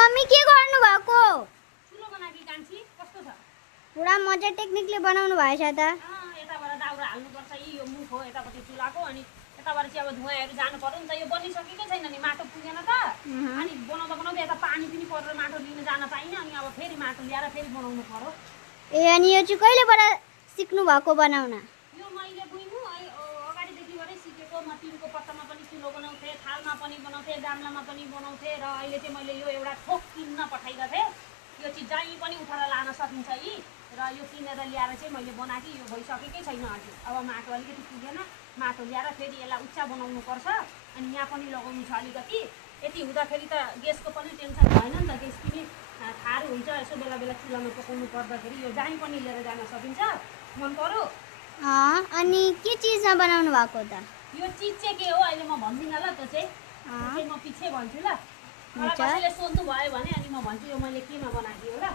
Mummy के गर्नु भएको? चुलो बनाकी कान्छी कस्तो छ? पुरा मजा टेक्निकले बनाउनु भएछ त। यताबाट दाउरा हाल्नुपर्छ यो मुख हो यतापट्टि चुलाको अनि यताबाट चाहिँ अब धुवाँहरू जानु पर्यो नि त यो बनिसकेकै छैन नि माटो पुगेन त अनि बनाउँदा बनाउँदै यता पानी पनि परेर माटो लिन जान पाइनँ अनि अब फेरि माटो ल्याएर फेरि बनाउनु पर्यो। ए अनि यो चाहिँ कहिलेबाट सिक्नु भएको बनाउन? यो मैले बुझ्नु अगाडिदेखिबाटै सिकेको म टिनको पत्तामा पनि चुलो बनाउँथेँ थालमा पनि बनाउँथेँ गामलामा पनि बनाउँथेँ र अहिले चाहिँ मैले यो एउटा थोक किन्न पठाइएको थिएँ। यो चाहिँ जहीँ पनि उठाएर लान सकिन्छ यी र यो किनेर ल्याएर चाहिँ मैले बनाएँ यो भइसकेकै छैन अझै। अब माटो अलिकति पुगेन माटो ल्याएर फेरि यसलाई उच्चा बनाउनु पर्छ अनि यहाँ पनि लगाउनु छ अलिकति। यति हुँदाखेरि त ग्यासको पनि टेन्सन भएन नि त ग्यास पनि खारो हुन्छ यसो बेला बेला चुलामा पकाउनु पर्दाखेरि यो जहीँ पनि लिएर जान सकिन्छ। मन पर्यो? अनि के चिजमा बनाउनु भएको त? यो चिज चाहिँ के हो अहिले म भन्दिनँ ल त्यो चाहिँ म पछि भन्छु ल। मलाई कसैले सोध्नु भयो भने अनि म भन्छु यो मैले केमा बनाएको हो ल।